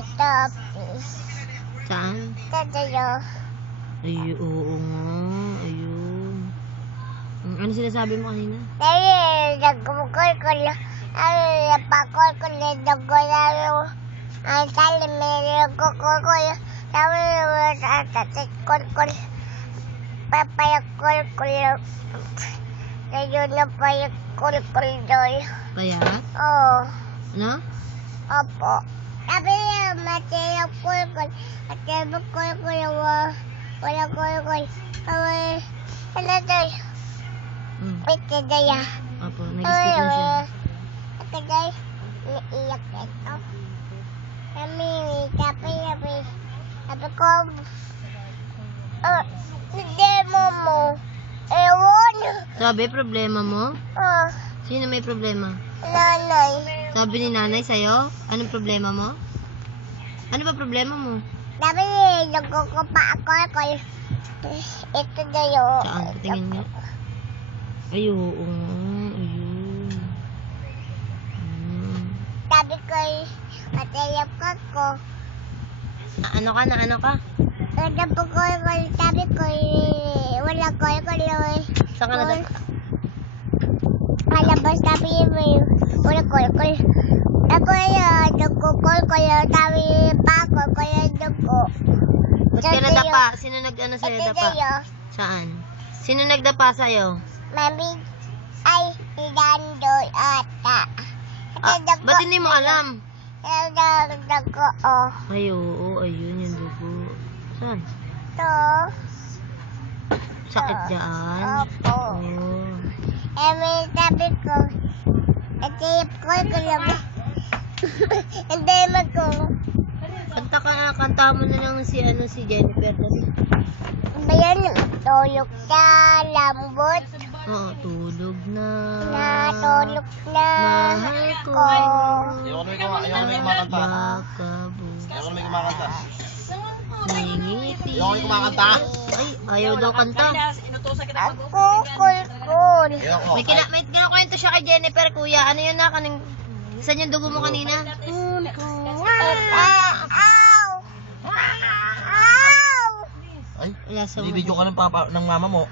Ito. Saan? Tatayo. Ay, oo nga. Ayun. Ano sinasabi mo kanina? Dahil nagkukul ko lang. Ay, napakul ko lang. Nagkukul lang. Ay, tali, may nagkukul ko lang. Sabi naman, tatikul ko lang. Papayakul ko lang. Ngayon na payakul ko lang. Payat? Oo. Ano? Opo. Sabi niya, matiyakul ko. Matiyakul ko lang. Wala ko lang. Sabi, ano tayo? Ito daya. Opo, nag-skip na siya. Ito daya. Naiyak ito. Sabi ko, hindi mo. Ewan. Sabi, problema mo? Oh, Sino may problema? nanay. Sabi ni nanay sa'yo? Anong problema mo? Ano ba problema mo? Sabi niya, nagkukupa ako. Ito daya. Saan? Patingin niya. Ay, oo nga. Ayun. Sabi ko, matiyap ako. Ano ka? Ano ka? Sabi ko, wala ko lang. Saan ka na? Palabas sabi mo, wala ko. Ako yan, nagkukul ko yan. Sabi pa ako, kaya nagko. Ba't ka nadapa? Sino nag-ano sa'yo Ito dapa? sa'yo. Saan? Sino nagdapa sa'yo? Mami, ay, sinandoy ata. Ba't hindi mo alam? Nagko, oh. Ay, oo. Ayun yung dugo. Saan? To. Sakit dyan? Opo. Oo. May sabi ko, natiyap ko lang. Hindi ko. Kanta mo na lang si Jennifer. Dali. Bayan, tulog na, lambot. Oo, tulog na. Natulog na. Mahal ko. Ayoko na may kumakanta. Makabo. Ayoko na may kumakanta. Ngingiti. Ayoko na may kumakanta. Ay, ayaw daw kanta. Ako, kul. Ayoko. May kinakwento siya kay Jennifer, kuya. Ano yun na? Saan yung dugo mo kanina? Ow! Ow! Ay, Wala sa hindi video ka ng mama mo.